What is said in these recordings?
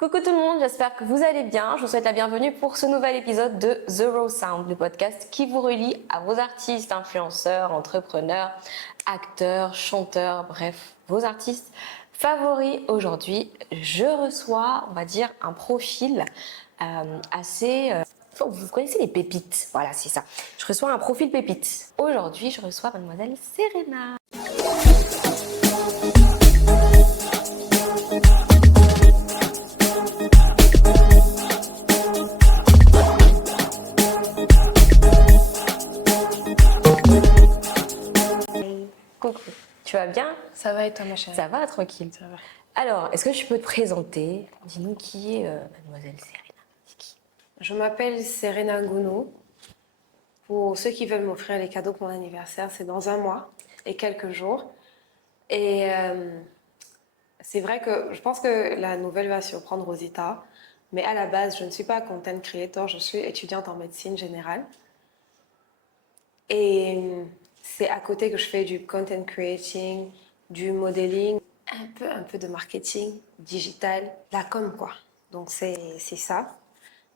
Coucou tout le monde, j'espère que vous allez bien. Je vous souhaite la bienvenue pour ce nouvel épisode de The Raw Sound, le podcast qui vous relie à vos artistes, influenceurs, entrepreneurs, acteurs, chanteurs, bref, vos artistes favoris. Aujourd'hui, je reçois, on va dire, un profil assez... Vous connaissez les pépites, voilà, c'est ça. Je reçois un profil pépite. Aujourd'hui, je reçois mademoiselle Serena. Coucou, tu vas bien? Ça va et toi, ma chérie? Ça va, tranquille. Ça va. Alors, est-ce que tu peux te présenter? Dis-nous qui est mademoiselle Serena. C'est qui? Je m'appelle Serena Gounou. Pour ceux qui veulent m'offrir les cadeaux pour mon anniversaire, c'est dans un mois et quelques jours. Et c'est vrai que je pense que la nouvelle va surprendre Rosita. Mais à la base, je ne suis pas content creator, je suis étudiante en médecine générale. Et c'est à côté que je fais du content creating, du modeling, un peu de marketing digital, la com quoi. Donc c'est ça.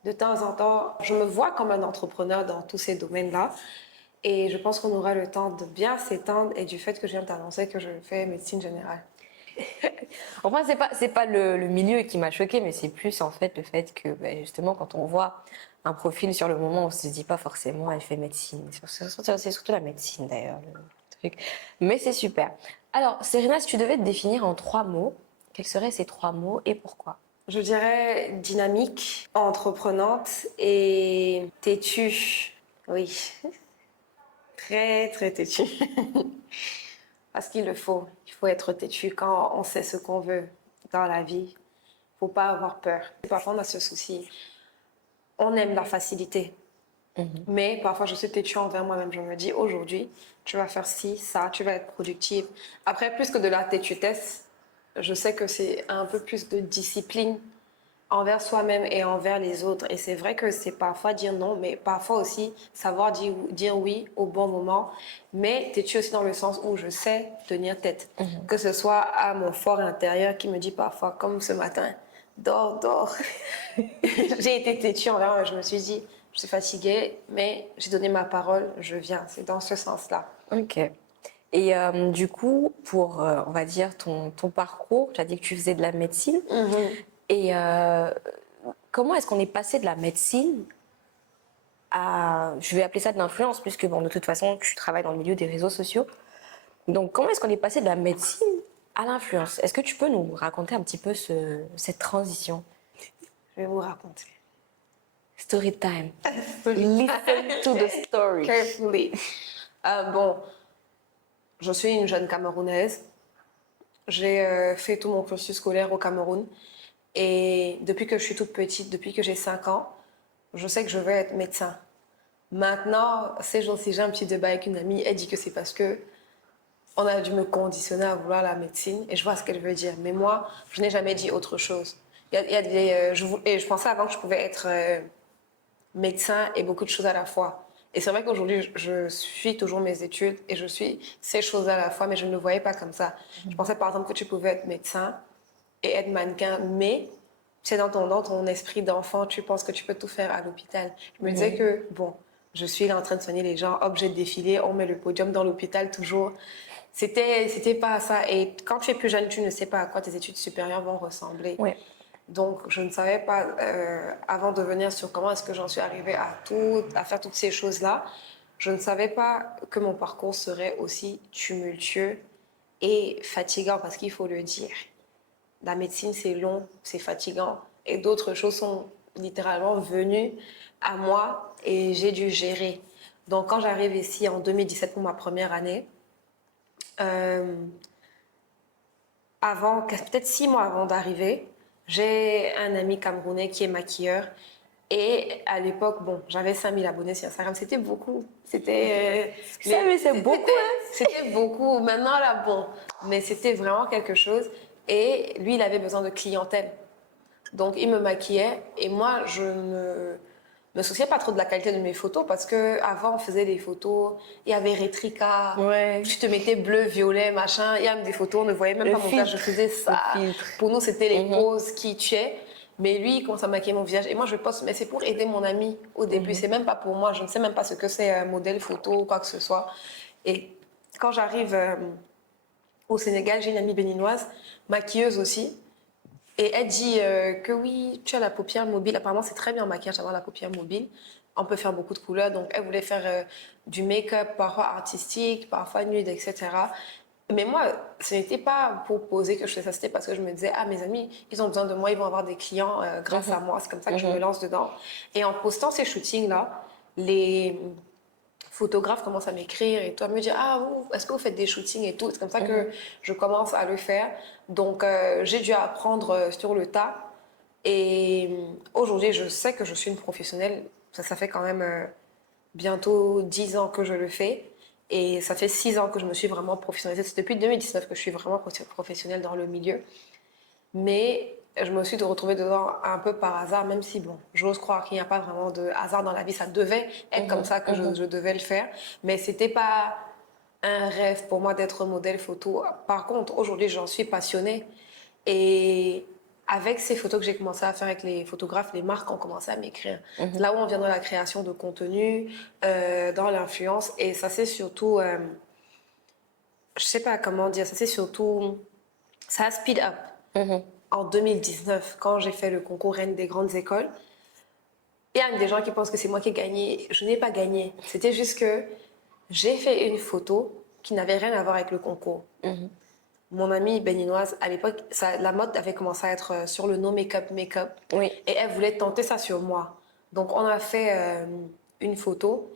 De temps en temps, je me vois comme un entrepreneur dans tous ces domaines-là. Et je pense qu'on aura le temps de bien s'étendre et du fait que je viens de t'annoncer que je fais médecine générale. Enfin, c'est pas le milieu qui m'a choquée, mais c'est plus en fait le fait que justement, quand on voit un profil sur le moment, on se dit pas forcément elle fait médecine. C'est surtout la médecine d'ailleurs, le truc. Mais c'est super. Alors, Serena, si tu devais te définir en 3 mots, quels seraient ces 3 mots et pourquoi? Je dirais dynamique, entreprenante et têtue. Oui, très très têtue. Parce qu'il le faut. Il faut être têtu quand on sait ce qu'on veut dans la vie. Il ne faut pas avoir peur. Parfois, on a ce souci. On aime la facilité. Mais parfois, je suis têtue envers moi-même. Je me dis, aujourd'hui, tu vas faire ci, ça, tu vas être productive. Après, plus que de la têtutesse, je sais que c'est un peu plus de discipline envers soi-même et envers les autres. Et c'est vrai que c'est parfois dire non, mais parfois aussi savoir dire oui au bon moment. Mais têtu aussi dans le sens où je sais tenir tête. Que ce soit à mon fort intérieur qui me dit parfois, comme ce matin, dors, dors. J'ai été têtue envers moi. Je me suis dit, je suis fatiguée, mais j'ai donné ma parole, je viens. C'est dans ce sens-là. Ok. Et du coup, pour, on va dire, ton parcours, tu as dit que tu faisais de la médecine. Et comment est-ce qu'on est passé de la médecine à, je vais appeler ça de l'influence, puisque bon, de toute façon, tu travailles dans le milieu des réseaux sociaux. Donc, comment est-ce qu'on est passé de la médecine à l'influence? Est-ce que tu peux nous raconter un petit peu cette transition? Je vais vous raconter. Story time. Listen to the story. Carefully. Bon, je suis une jeune Camerounaise. J'ai fait tout mon cursus scolaire au Cameroun. Et depuis que je suis toute petite, depuis que j'ai 5 ans, je sais que je veux être médecin. Maintenant, ces jours-ci, j'ai un petit débat avec une amie. Elle dit que c'est parce que on a dû me conditionner à vouloir la médecine. Et je vois ce qu'elle veut dire. Mais moi, je n'ai jamais dit autre chose. Je pensais avant que je pouvais être médecin et beaucoup de choses à la fois. Et c'est vrai qu'aujourd'hui, je suis toujours mes études et je suis ces choses à la fois, mais je ne le voyais pas comme ça. Je pensais par exemple que tu pouvais être médecin et être mannequin, mais c'est dans ton esprit d'enfant, tu penses que tu peux tout faire à l'hôpital. Je me disais que, bon, je suis là en train de soigner les gens, hop, j'ai défilé, on met le podium dans l'hôpital toujours. C'était pas ça. Et quand tu es plus jeune, tu ne sais pas à quoi tes études supérieures vont ressembler. Ouais. Donc, je ne savais pas, avant de venir sur comment est-ce que j'en suis arrivée à faire toutes ces choses-là, je ne savais pas que mon parcours serait aussi tumultueux et fatigant, parce qu'il faut le dire. La médecine, c'est long, c'est fatigant, et d'autres choses sont littéralement venues à moi et j'ai dû gérer. Donc, quand j'arrive ici en 2017 pour ma première année, peut-être 6 mois avant d'arriver, j'ai un ami camerounais qui est maquilleur. Et à l'époque, bon, j'avais 5000 abonnés sur Instagram. C'était beaucoup. C'était. C'est beaucoup, hein? C'était beaucoup. Maintenant, là, bon. Mais c'était vraiment quelque chose. Et lui, il avait besoin de clientèle. Donc, il me maquillait. Et moi, je me souciais pas trop de la qualité de mes photos parce qu'avant, on faisait des photos. Il y avait Rétrica. Ouais. Tu te mettais bleu, violet, machin. Il y a même des photos, on ne voyait même pas mon visage. Je faisais ça. Pour nous, c'était les poses qui tuaient. Mais lui, il commence à maquiller mon visage. Et moi, je poste, mais c'est pour aider mon ami au début. C'est même pas pour moi. Je ne sais même pas ce que c'est un modèle photo ou quoi que ce soit. Et quand j'arrive au Sénégal, j'ai une amie béninoise, maquilleuse aussi. Et elle dit que oui, tu as la paupière mobile. Apparemment, c'est très bien en maquillage d'avoir la paupière mobile. On peut faire beaucoup de couleurs. Donc, elle voulait faire du make-up, parfois artistique, parfois nude, etc. Mais moi, ce n'était pas pour poser que je faisais ça. C'était parce que je me disais, ah, mes amis, ils ont besoin de moi, ils vont avoir des clients grâce à moi. C'est comme ça que je me lance dedans. Et en postant ces shootings-là, les photographes commencent à m'écrire et toi me dire ah vous est-ce que vous faites des shootings et tout, c'est comme ça que je commence à le faire. Donc j'ai dû apprendre sur le tas et aujourd'hui je sais que je suis une professionnelle. Ça fait quand même bientôt 10 ans que je le fais et ça fait 6 ans que je me suis vraiment professionnalisée. C'est depuis 2019 que je suis vraiment professionnelle dans le milieu, mais je me suis retrouvée dedans un peu par hasard, même si, bon, j'ose croire qu'il n'y a pas vraiment de hasard dans la vie. Ça devait être comme ça que je devais le faire. Mais c'était pas un rêve pour moi d'être modèle photo. Par contre, aujourd'hui, j'en suis passionnée. Et avec ces photos que j'ai commencé à faire avec les photographes, les marques ont commencé à m'écrire. Là où on vient dans la création de contenu, dans l'influence. Et ça, c'est surtout, je sais pas comment dire, ça, c'est surtout, ça a speed up. En 2019, quand j'ai fait le concours Reine des grandes écoles, il y a des gens qui pensent que c'est moi qui ai gagné. Je n'ai pas gagné. C'était juste que j'ai fait une photo qui n'avait rien à voir avec le concours. Mon amie béninoise, à l'époque, la mode avait commencé à être sur le no make-up. Oui. Et elle voulait tenter ça sur moi. Donc, on a fait une photo.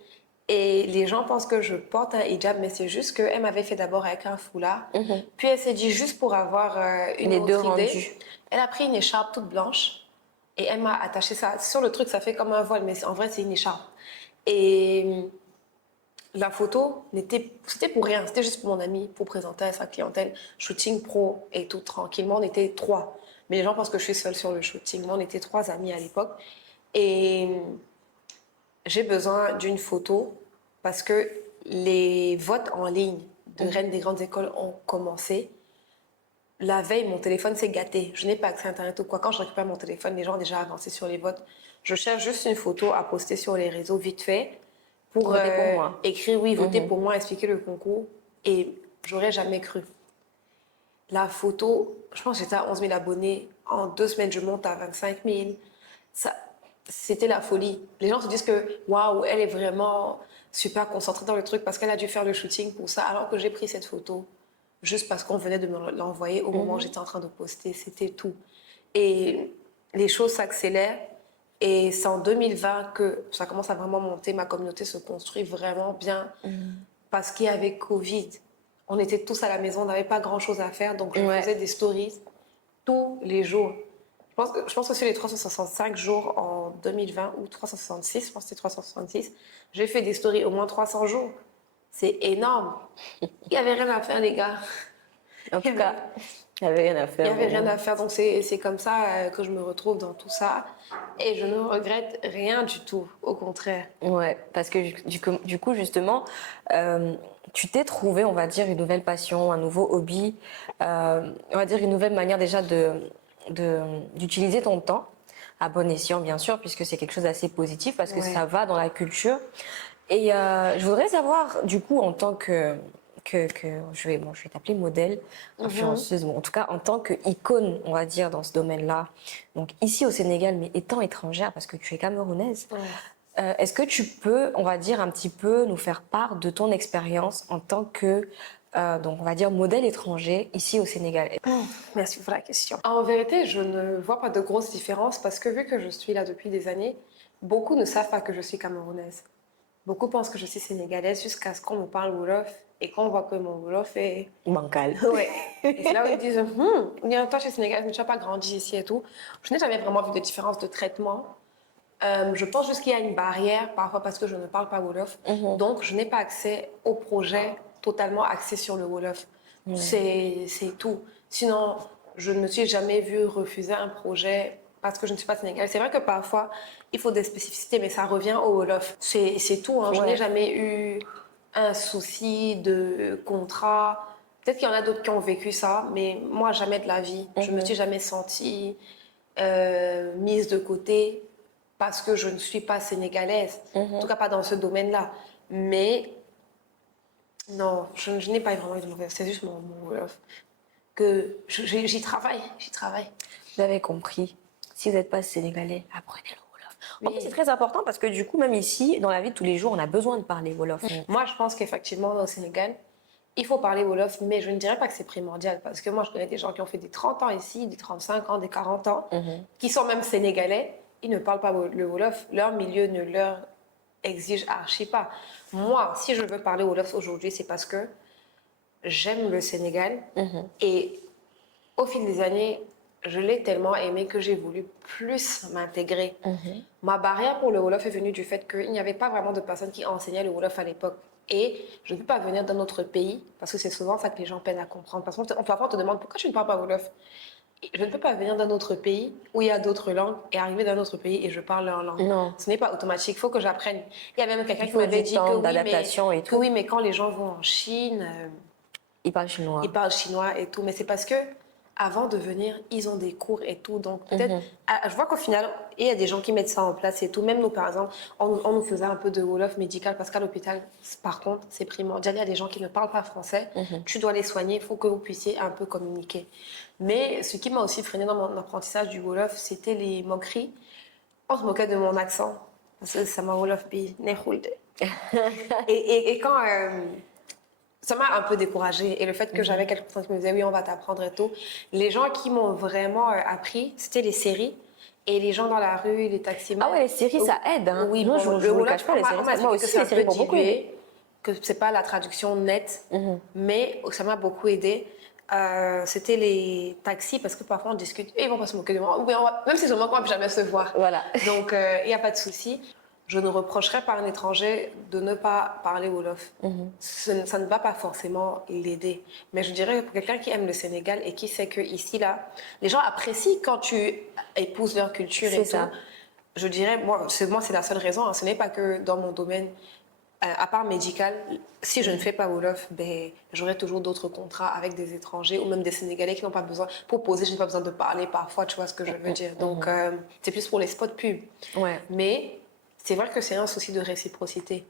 Et les gens pensent que je porte un hijab, mais c'est juste qu'elle m'avait fait d'abord avec un foulard. Puis elle s'est dit, juste pour avoir une Les autre deux idée, rendus. elle a pris une écharpe toute blanche et elle m'a attaché ça. Sur le truc, ça fait comme un voile, mais en vrai, c'est une écharpe. Et la photo, c'était pour rien. C'était juste pour mon ami, pour présenter à sa clientèle. Shooting pro et tout tranquillement. On était 3. Mais les gens pensent que je suis seule sur le shooting. Moi, on était 3 amis à l'époque. Et j'ai besoin d'une photo parce que les votes en ligne de Reine des grandes écoles ont commencé. La veille, mon téléphone s'est gâté. Je n'ai pas accès à Internet ou quoi. Quand je récupère mon téléphone, les gens ont déjà avancé sur les votes. Je cherche juste une photo à poster sur les réseaux vite fait pour Votez pour moi. écrire oui, votez pour moi, expliquer le concours. Et j'aurais jamais cru. La photo, je pense que j'étais à 11 000 abonnés. En 2 semaines, je monte à 25 000. Ça, c'était la folie. Les gens se disent que waouh, elle est vraiment super concentrée dans le truc parce qu'elle a dû faire le shooting pour ça, alors que j'ai pris cette photo juste parce qu'on venait de me l'envoyer au moment où j'étais en train de poster. C'était tout. Et les choses s'accélèrent. Et c'est en 2020 que ça commence à vraiment monter. Ma communauté se construit vraiment bien parce qu'il y avait Covid. On était tous à la maison, on n'avait pas grand-chose à faire. Donc, je faisais des stories tous les jours. Je pense que sur les 365 jours en 2020 ou 366, je pense que c'était 366, j'ai fait des stories au moins 300 jours. C'est énorme. Il n'y avait rien à faire, les gars. En tout cas, il n'y avait rien à faire. Il n'y avait rien à faire. Donc, c'est comme ça que je me retrouve dans tout ça. Et je ne regrette rien du tout. Au contraire. Ouais, parce que du coup, justement, tu t'es trouvé, on va dire, une nouvelle passion, un nouveau hobby, on va dire une nouvelle manière déjà d'utiliser ton temps, à bon escient, bien sûr, puisque c'est quelque chose d'assez positif, parce que ça va dans la culture. Et je voudrais savoir, du coup, en tant que je vais t'appeler modèle, influenceuse, bon, en tout cas en tant qu'icône, on va dire, dans ce domaine-là. Donc ici au Sénégal, mais étant étrangère, parce que tu es camerounaise, est-ce que tu peux, on va dire, un petit peu nous faire part de ton expérience en tant que, donc on va dire, modèle étranger ici au Sénégal? Merci pour la question. En vérité, je ne vois pas de grosse différence parce que vu que je suis là depuis des années, beaucoup ne savent pas que je suis camerounaise. Beaucoup pensent que je suis sénégalaise jusqu'à ce qu'on me parle Wolof et qu'on voit que mon Wolof est... Bancal. Ouais. Et c'est là où ils disent, toi, tu es sénégalaise, mais tu n'as pas grandi ici et tout. Je n'ai jamais vraiment vu de différence de traitement. Je pense juste qu'il y a une barrière, parfois parce que je ne parle pas Wolof. Donc, je n'ai pas accès au projet totalement axé sur le Wolof. C'est tout. Sinon, je ne me suis jamais vue refuser un projet parce que je ne suis pas sénégalaise. C'est vrai que parfois, il faut des spécificités, mais ça revient au Wolof. C'est tout. Hein. Je n'ai jamais eu un souci de contrat. Peut-être qu'il y en a d'autres qui ont vécu ça, mais moi, jamais de la vie. Je ne me suis jamais sentie mise de côté parce que je ne suis pas sénégalaise. En tout cas, pas dans ce domaine-là. Mais non, je n'ai pas vraiment eu de mauvais. C'est juste mon Wolof. J'y travaille, j'y travaille. Vous avez compris. Si vous n'êtes pas sénégalais, apprenez le Wolof. En Oui. plus, c'est très important parce que du coup, même ici, dans la vie de tous les jours, on a besoin de parler Wolof. Moi, je pense qu'effectivement, au Sénégal, il faut parler Wolof, mais je ne dirais pas que c'est primordial parce que moi, je connais des gens qui ont fait des 30 ans ici, des 35 ans, des 40 ans, qui sont même sénégalais, ils ne parlent pas le Wolof. Leur milieu ne leur exige archi pas. Moi, si je veux parler Wolof aujourd'hui, c'est parce que j'aime le Sénégal et au fil des années, je l'ai tellement aimé que j'ai voulu plus m'intégrer. Ma barrière pour le Wolof est venue du fait qu'il n'y avait pas vraiment de personnes qui enseignaient le Wolof à l'époque. Et je ne peux pas venir d'un autre pays, parce que c'est souvent ça que les gens peinent à comprendre. Parce qu'on parfois on te demande pourquoi tu ne parles pas Wolof. Et je ne peux pas venir d'un autre pays où il y a d'autres langues et arriver d'un autre pays et je parle leur langue. Non. Ce n'est pas automatique, il faut que j'apprenne. Il y a même quelqu'un qui faut m'avait du dit temps que oui, d'adaptation et que tout. oui, mais quand les gens vont en Chine, Ils parlent chinois. ils parlent chinois et tout. Mais c'est parce que avant de venir, ils ont des cours et tout. Donc peut-être, je vois qu'au final, il y a des gens qui mettent ça en place et tout. Même nous, par exemple, on nous faisait un peu de Wolof médical parce qu'à l'hôpital, par contre, c'est primordial. Il y a des gens qui ne parlent pas français. Tu dois les soigner. Il faut que vous puissiez un peu communiquer. Mais ce qui m'a aussi freiné dans mon apprentissage du Wolof, c'était les moqueries. On se moquait de mon accent. Parce que ça m'a Wolof bi, et quand ça m'a un peu découragée. Et le fait que j'avais quelques personnes qui me disaient oui, on va t'apprendre et tout. Les gens qui m'ont vraiment appris, c'était les séries. Et les gens dans la rue, les taximans. Ah ouais, les séries, ça aide. Hein. Oui, Moi, bon, je vous le cache pas, les séries. Moi aussi, les séries m'ont beaucoup aidé. Que c'est pas la traduction nette, mais ça m'a beaucoup aidé. C'était les taxis parce que parfois on discute et ils vont pas se moquer de moi. Même si je me moque, on ne peut jamais se voir. Voilà. Donc il n'y a pas de souci. Je ne reprocherais pas à un étranger de ne pas parler Wolof. Ça ne va pas forcément l'aider. Mais je dirais que pour quelqu'un qui aime le Sénégal et qui sait que ici, là, les gens apprécient quand tu épouses leur culture et tout. Ça. Je dirais, moi, c'est la seule raison. Hein. Ce n'est pas que dans mon domaine, à part médical, si je ne fais pas Wolof, ben, j'aurai toujours d'autres contrats avec des étrangers ou même des Sénégalais qui n'ont pas besoin. Pour poser, je n'ai pas besoin de parler parfois, tu vois ce que je veux dire. Donc, c'est plus pour les spots pubs. Ouais. Mais c'est vrai que c'est un souci de réciprocité.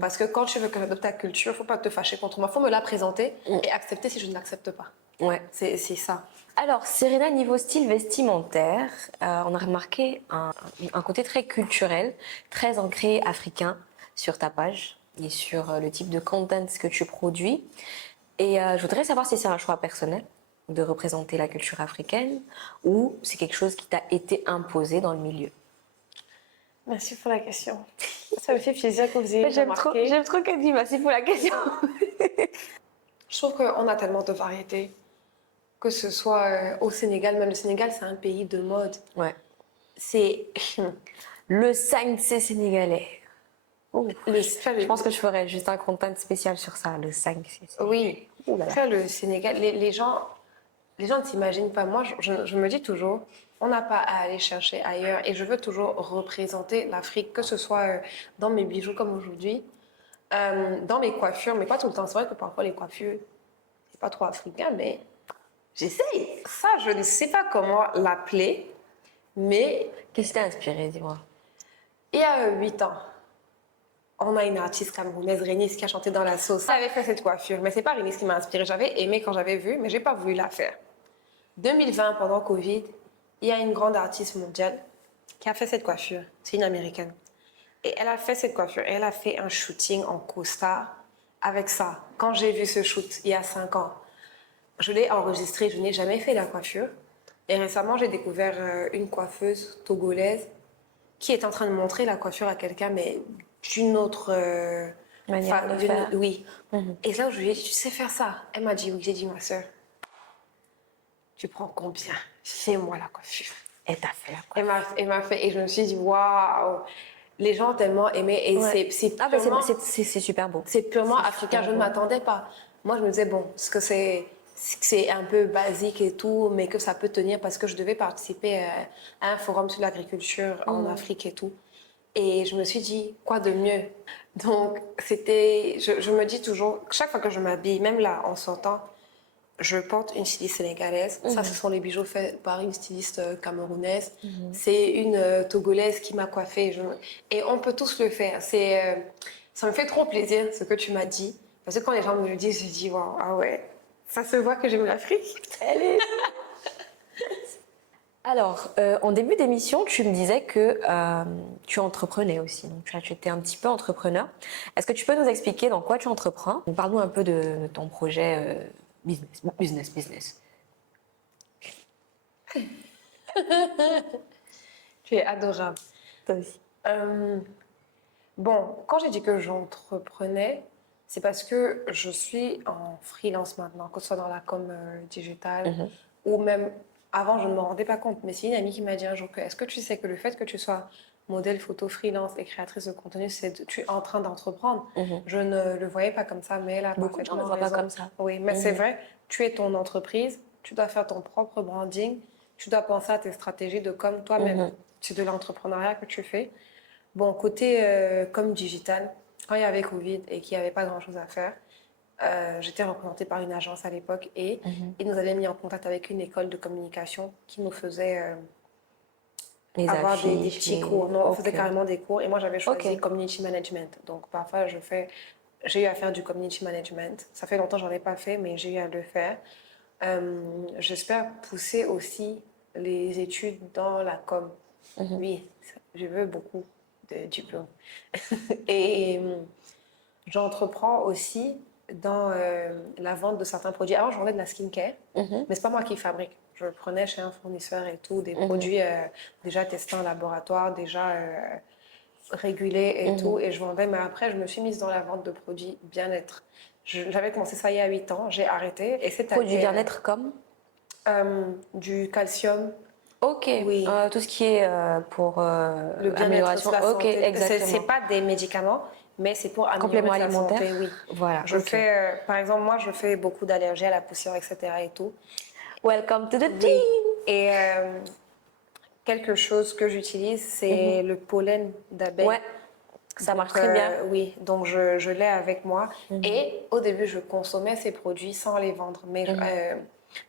Parce que quand tu veux que j'adopte ta culture, il ne faut pas te fâcher contre moi. Il faut me la présenter et accepter si je ne l'accepte pas. Ouais. C'est ça. Alors, Serena, niveau style vestimentaire, on a remarqué un côté très culturel, très ancré africain sur ta page et sur le type de content que tu produis. Et je voudrais savoir si c'est un choix personnel de représenter la culture africaine ou c'est quelque chose qui t'a été imposé dans le milieu. Merci pour la question. Ça me fait plaisir que vous ayez remarqué. J'aime trop qu'elle dise merci pour la question. Je trouve qu'on a tellement de variétés. Que ce soit au Sénégal, même le Sénégal, c'est un pays de mode. Ouais. C'est Le 5C sénégalais. Oh, je pense que je ferais juste un content spécial sur ça, le 5C. Oui. Ouh là là. Faire le Sénégal, les gens ne s'imaginent pas. Moi, je me dis toujours, on n'a pas à aller chercher ailleurs. Et je veux toujours représenter l'Afrique, que ce soit dans mes bijoux comme aujourd'hui, dans mes coiffures, mais pas tout le temps. C'est vrai que parfois les coiffures, c'est pas trop africain, mais j'essaye. Ça, je ne sais pas comment l'appeler, mais Qu'est-ce qui t'a inspiré, dis-moi? il y a 8 ans, on a une artiste camerounaise, Rénis, qui a chanté dans la sauce. Elle avait fait cette coiffure, mais c'est pas Rénis qui m'a inspirée. J'avais aimé quand j'avais vu, mais j'ai pas voulu la faire. 2020, pendant Covid, il y a une grande artiste mondiale qui a fait cette coiffure. C'est une américaine. Et elle a fait cette coiffure. Et elle a fait un shooting en costard avec ça. Quand j'ai vu ce shoot, il y a 5 ans, je l'ai enregistré. Je n'ai jamais fait la coiffure. Et récemment, j'ai découvert une coiffeuse togolaise qui est en train de montrer la coiffure à quelqu'un, mais d'une autre manière de faire. Oui. Et là, je lui ai dit, tu sais faire ça? Elle m'a dit oui. J'ai dit, ma soeur, tu prends combien? Fais-moi la coiffure. Elle t'a fait la coiffure. Elle m'a fait, et je me suis dit, waouh, les gens ont tellement aimé. Et Ouais. c'est Ah, purement, c'est super beau. c'est purement C'est africain. super Je ne beau. m'attendais pas. Moi, je me disais, bon, parce que c'est un peu basique et tout, mais que ça peut tenir parce que je devais participer à un forum sur l'agriculture en Afrique et tout. Et je me suis dit, quoi de mieux? Donc, je me dis toujours, chaque fois que je m'habille, même là, en sortant, je porte une styliste sénégalaise. Ça, ce sont les bijoux faits par une styliste camerounaise. C'est une Togolaise qui m'a coiffée. Et on peut tous le faire. Ça me fait trop plaisir ce que tu m'as dit. Parce que quand les gens me le disent, je dis, waouh, ah ouais, ça se voit que j'aime l'Afrique. Alors, en début d'émission, tu me disais que tu entreprenais aussi. Donc, tu étais un petit peu entrepreneur. Est-ce que tu peux nous expliquer dans quoi tu entreprends? Parle-nous un peu de ton projet business. Tu es adorable. Toi aussi. Bon, quand j'ai dit que j'entreprenais, c'est parce que je suis en freelance maintenant, que ce soit dans la com digitale ou même avant, je ne me rendais pas compte. Mais c'est une amie qui m'a dit un jour que est-ce que tu sais que le fait que tu sois modèle photo freelance et créatrice de contenu, tu es en train d'entreprendre. Je ne le voyais pas comme ça, mais elle a Beaucoup de gens ne le parfaitement voient pas raison. comme ça. Oui, mais c'est vrai, tu es ton entreprise, tu dois faire ton propre branding, tu dois penser à tes stratégies de com toi-même. C'est de l'entrepreneuriat que tu fais. Bon, côté com digital, quand il y avait Covid et qu'il n'y avait pas grand-chose à faire, j'étais représentée par une agence à l'époque et ils nous avaient mis en contact avec une école de communication qui nous faisait Les avoir des affiches, petits cours. Non, on Ok. faisait carrément des cours et moi j'avais choisi Ok. community management. Donc parfois j'ai eu à faire du community management. Ça fait longtemps que j'en ai pas fait, mais j'ai eu à le faire. J'espère pousser aussi les études dans la com. Oui, je veux beaucoup de diplômes. Et j'entreprends aussi dans la vente de certains produits. Avant, je vendais de la skincare, mais c'est pas moi qui fabrique. Je prenais chez un fournisseur et tout, des produits déjà testés en laboratoire, déjà régulés et tout, et je vendais. Mais après, je me suis mise dans la vente de produits bien-être. J'avais commencé ça il y a 8 ans, j'ai arrêté. Et cette Produit année, bien-être comme? du calcium, Ok. oui. Tout ce qui est pour Le bien-être, amélioration. la Ok, santé. exactement. C'est pas des médicaments, mais c'est pour Complément améliorer sa alimentaire. santé, oui. Voilà. Je ok. fais, par exemple, moi, je fais beaucoup d'allergies à la poussière, etc. et tout. Welcome to the Oui. team. Et quelque chose que j'utilise, c'est le pollen d'abeille. Ouais, ça marche Donc, très bien. oui, donc je l'ai avec moi. Et au début, je consommais ces produits sans les vendre. Mais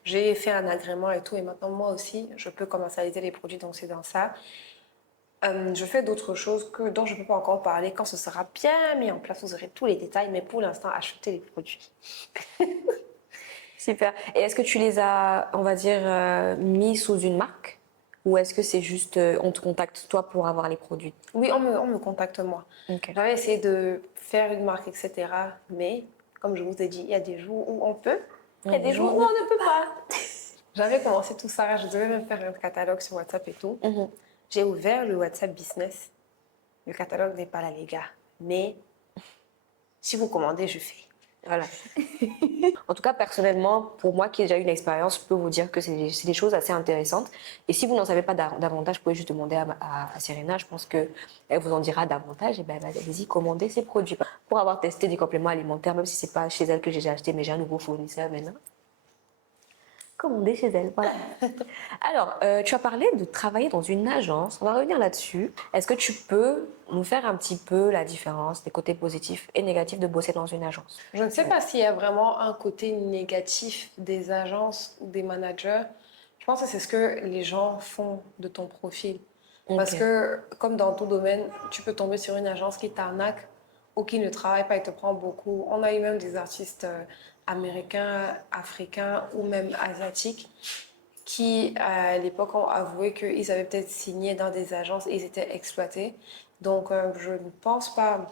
j'ai fait un agrément et tout. Et maintenant, moi aussi, je peux commercialiser les produits. Donc, c'est dans ça. Je fais d'autres choses dont je ne peux pas encore parler. Quand ce sera bien mis en place, vous aurez tous les détails. Mais pour l'instant, achetez les produits. Super. Et est-ce que tu les as, on va dire, mis sous une marque? Ou est-ce que c'est juste, on te contacte toi pour avoir les produits? Oui, on me contacte moi. Ok. J'avais essayé de faire une marque, etc. Mais comme je vous ai dit, il y a des jours où on peut, il y a des jours où on ne peut pas. J'avais commencé tout ça, je devais même faire un catalogue sur WhatsApp et tout. J'ai ouvert le WhatsApp Business. Le catalogue n'est pas là, les gars. Mais si vous commandez, je fais. Voilà. En tout cas, personnellement, pour moi qui ai déjà eu une expérience, je peux vous dire que c'est des choses assez intéressantes. Et si vous n'en savez pas davantage, vous pouvez juste demander à Serena. Je pense qu'elle vous en dira davantage. Et ben, allez-y, commandez ces produits. Pour avoir testé des compléments alimentaires, même si ce n'est pas chez elle que j'ai acheté, mais j'ai un nouveau fournisseur maintenant. Commandez chez elle, voilà. Alors, tu as parlé de travailler dans une agence. On va revenir là-dessus. Est-ce que tu peux nous faire un petit peu la différence des côtés positifs et négatifs de bosser dans une agence? Je ne sais pas s'il y a vraiment un côté négatif des agences ou des managers. Je pense que c'est ce que les gens font de ton profil. Parce Ok. que, comme dans tout domaine, tu peux tomber sur une agence qui t'arnaque ou qui ne travaille pas et te prend beaucoup. On a eu même des artistes américains, africains ou même asiatiques qui, à l'époque, ont avoué qu'ils avaient peut-être signé dans des agences et ils étaient exploités. Donc, je ne pense pas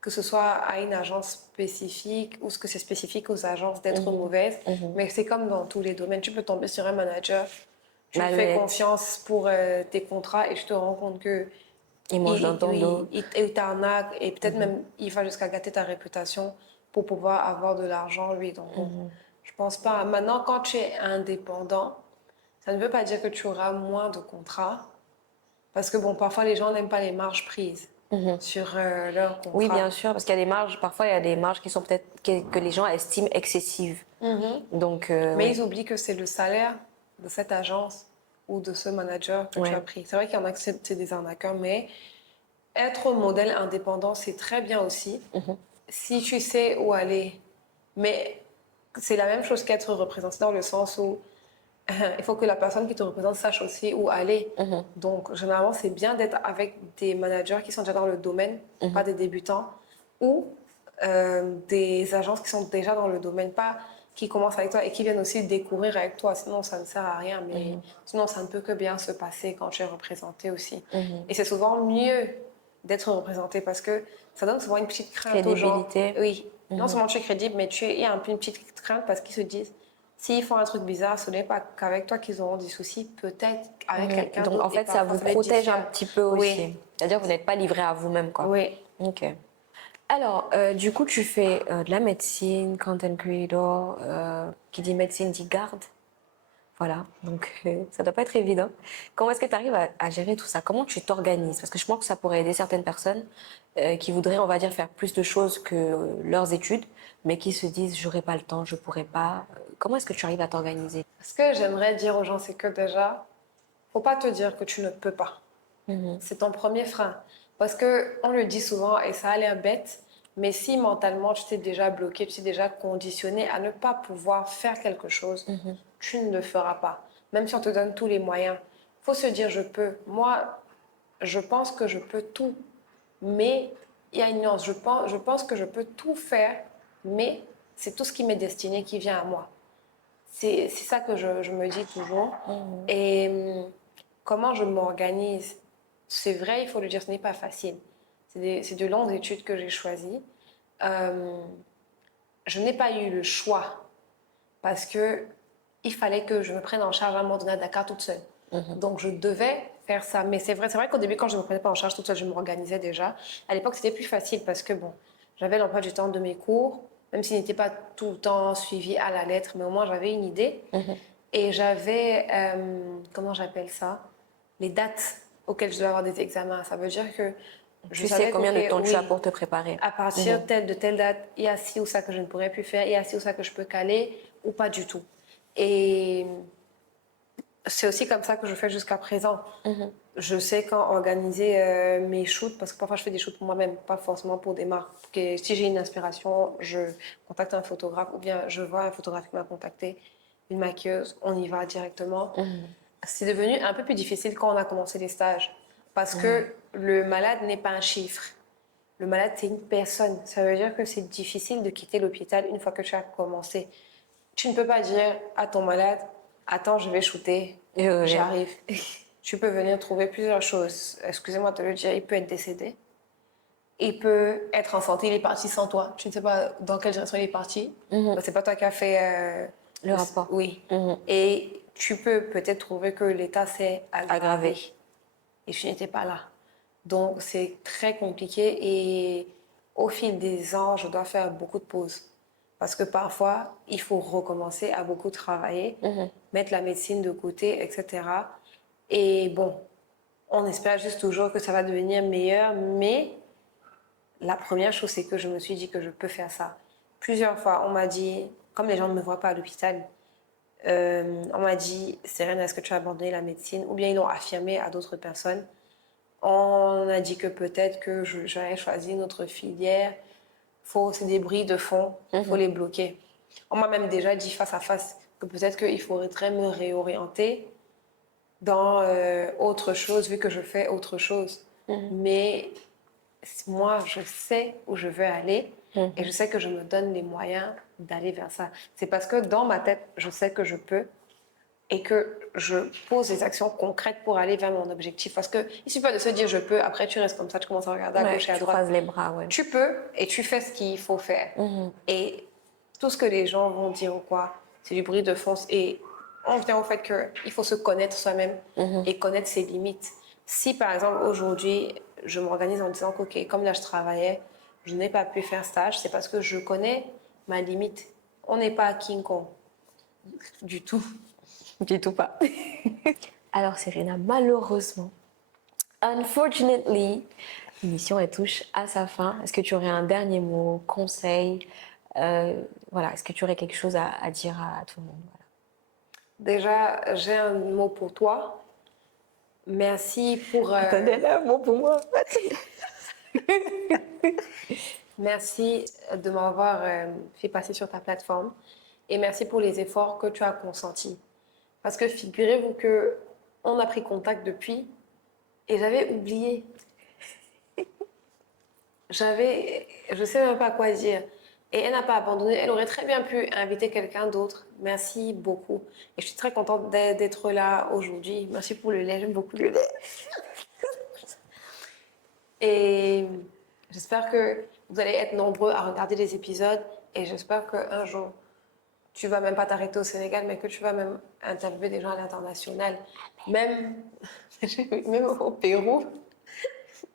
que ce soit à une agence spécifique ou ce que c'est spécifique aux agences d'être mauvaise. Mais c'est comme dans tous les domaines. Tu peux tomber sur un manager, tu lui fais Malhonnête. confiance pour tes contrats et je te rends compte que Il mange dans ton dos. il t'arnaque et peut-être même il va jusqu'à gâter ta réputation pour pouvoir avoir de l'argent, lui. Donc, bon, je pense pas. Maintenant, quand tu es indépendant, ça ne veut pas dire que tu auras moins de contrats. Parce que, bon, parfois, les gens n'aiment pas les marges prises sur leurs contrats. Oui, bien sûr, parce qu'il y a des marges, parfois il y a des marges qui sont peut-être que les gens estiment excessives. Donc, Mais oui. ils oublient que c'est le salaire de cette agence ou de ce manager que tu Ouais. as pris. C'est vrai qu'il y en a que c'est des arnaqueurs, mais être modèle indépendant, c'est très bien aussi si tu sais où aller. Mais c'est la même chose qu'être représenté dans le sens où il faut que la personne qui te représente sache aussi où aller. Donc, généralement, c'est bien d'être avec des managers qui sont déjà dans le domaine, pas des débutants, ou des agences qui sont déjà dans le domaine, pas qui commencent avec toi et qui viennent aussi découvrir avec toi. Sinon, ça ne sert à rien. Mais sinon, ça ne peut que bien se passer quand tu es représenté aussi. Et c'est souvent mieux d'être représenté parce que ça donne souvent une petite crainte aux gens. Crédibilité. Oui, non seulement tu es crédible, mais il y a un peu une petite crainte parce qu'ils se disent s'ils font un truc bizarre, ce n'est pas qu'avec toi qu'ils auront des soucis, peut-être avec quelqu'un d'autre. Donc, en fait, ça vous protège un petit peu aussi. Oui. C'est-à-dire que vous n'êtes pas livré à vous-même, quoi. Oui. Ok. Alors, du coup, tu fais de la médecine, content creator, qui dit médecine dit garde. Voilà, donc ça doit pas être évident. Comment est-ce que tu arrives à gérer tout ça? Comment tu t'organises? Parce que je pense que ça pourrait aider certaines personnes qui voudraient, on va dire, faire plus de choses que leurs études, mais qui se disent, j'aurai pas le temps, je pourrai pas. Comment est-ce que tu arrives à t'organiser? Ce que j'aimerais dire aux gens, c'est que déjà, faut pas te dire que tu ne peux pas. C'est ton premier frein. Parce que on le dit souvent et ça a l'air bête, mais si mentalement tu t'es déjà bloqué, tu t'es déjà conditionné à ne pas pouvoir faire quelque chose, tu ne le feras pas. Même si on te donne tous les moyens, faut se dire je peux. Moi, je pense que je peux tout, mais il y a une nuance. Je pense que je peux tout faire, mais c'est tout ce qui m'est destiné qui vient à moi. C'est ça que je me dis toujours. Et comment je m'organise? C'est vrai, il faut le dire, ce n'est pas facile. C'est de longues études que j'ai choisies. Je n'ai pas eu le choix parce que il fallait que je me prenne en charge à un moment donné à Dakar toute seule. Donc je devais faire ça. Mais c'est vrai qu'au début, quand je ne me prenais pas en charge toute seule, je m'organisais déjà. À l'époque, c'était plus facile parce que bon, j'avais l'emploi du temps de mes cours, même s'il n'était pas tout le temps suivi à la lettre, mais au moins j'avais une idée. Et j'avais, comment j'appelle ça? Les dates auxquelles je devais avoir des examens. Ça veut dire que Tu sais combien de temps tu as pour te préparer? À partir de telle date, il y a ci ou ça que je ne pourrais plus faire, il y a ci ou ça que je peux caler, ou pas du tout. Et c'est aussi comme ça que je fais jusqu'à présent. Je sais quand organiser mes shoots, parce que parfois je fais des shoots pour moi-même, pas forcément pour des marques. Que si j'ai une inspiration, je contacte un photographe, ou bien je vois un photographe qui m'a contacté, une maquilleuse, on y va directement. C'est devenu un peu plus difficile quand on a commencé les stages, parce que le malade n'est pas un chiffre. Le malade, c'est une personne. Ça veut dire que c'est difficile de quitter l'hôpital une fois que tu as commencé. Tu ne peux pas dire à ton malade, attends, je vais shooter, j'arrive. Tu peux venir trouver plusieurs choses. Excusez-moi de te le dire, il peut être décédé. Il peut être en santé, il est parti sans toi. Tu ne sais pas dans quelle direction il est parti. Ben, c'est pas toi qui as fait le rapport. Oui. Et tu peux peut-être trouver que l'état s'est aggravé. Et tu n'étais pas là. Donc, c'est très compliqué et au fil des ans, je dois faire beaucoup de pauses. Parce que parfois, il faut recommencer à beaucoup travailler, mettre la médecine de côté, etc. Et bon, on espère juste toujours que ça va devenir meilleur, mais la première chose, c'est que je me suis dit que je peux faire ça. Plusieurs fois, on m'a dit, comme les gens ne me voient pas à l'hôpital, on m'a dit, Serena, est-ce que tu as abandonné la médecine? Ou bien ils l'ont affirmé à d'autres personnes. On a dit que peut-être que j'aurais choisi une autre filière. C'est des bris de fond, il faut les bloquer. On m'a même déjà dit face à face que peut-être qu'il faudrait me réorienter dans autre chose, vu que je fais autre chose. Mais moi, je sais où je veux aller et je sais que je me donne les moyens d'aller vers ça. C'est parce que dans ma tête, je sais que je peux et que je pose des actions concrètes pour aller vers mon objectif. Parce qu'il ne suffit pas de se dire je peux, après tu restes comme ça, tu commences à regarder à gauche et à droite. Tu croises les bras, ouais. Tu peux et tu fais ce qu'il faut faire. Et tout ce que les gens vont dire ou quoi, c'est du bruit de fond. Et on vient au fait qu'il faut se connaître soi-même et connaître ses limites. Si par exemple aujourd'hui, je m'organise en disant que ok, comme là je travaillais, je n'ai pas pu faire stage, c'est parce que je connais ma limite. On n'est pas à King Kong. Du tout. Du tout pas. Alors Serena, malheureusement, unfortunately, l'émission elle touche à sa fin. Est-ce que tu aurais un dernier mot, conseil, voilà, est-ce que tu aurais quelque chose à dire à tout le monde? Voilà. Déjà, j'ai un mot pour toi. Merci pour... Attendez, là, un mot pour moi. Merci de m'avoir fait passer sur ta plateforme. et merci pour les efforts que tu as consentis. Parce que figurez-vous que on a pris contact depuis et j'avais oublié. Je sais même pas quoi dire. Et elle n'a pas abandonné. Elle aurait très bien pu inviter quelqu'un d'autre. Merci beaucoup. Et je suis très contente d'être là aujourd'hui. Merci pour le lait. J'aime beaucoup le lait. Et j'espère que vous allez être nombreux à regarder les épisodes. Et j'espère qu'un jour, tu vas même pas t'arrêter au Sénégal, mais que tu vas même interviewer des gens à l'international. Même, même au Pérou.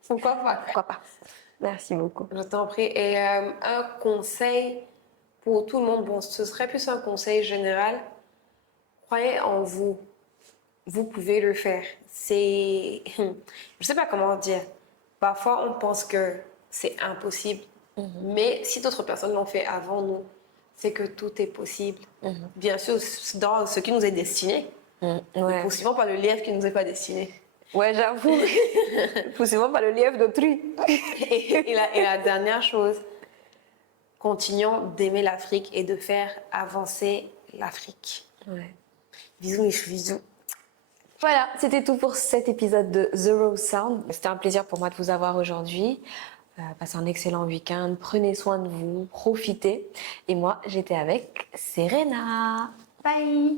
Pourquoi pas? Pourquoi pas? Merci beaucoup. Je t'en prie. Et un conseil pour tout le monde, bon, ce serait plus un conseil général. Croyez en vous. Vous pouvez le faire. C'est... Je sais pas comment dire. Parfois, on pense que c'est impossible. Mais si d'autres personnes l'ont fait avant nous, c'est que tout est possible. Bien sûr, dans ce qui nous est destiné. Ouais. Possiblement pas le lièvre qui nous est pas destiné. Ouais, j'avoue. Poussez-moi pas le lièvre d'autrui. Et la dernière chose, continuons d'aimer l'Afrique et de faire avancer l'Afrique. Ouais. Bisous, mes chou, bisous. Voilà, c'était tout pour cet épisode de Zero Sound. C'était un plaisir pour moi de vous avoir aujourd'hui. Passez un excellent week-end, prenez soin de vous, profitez. Et moi, j'étais avec Serena. Bye.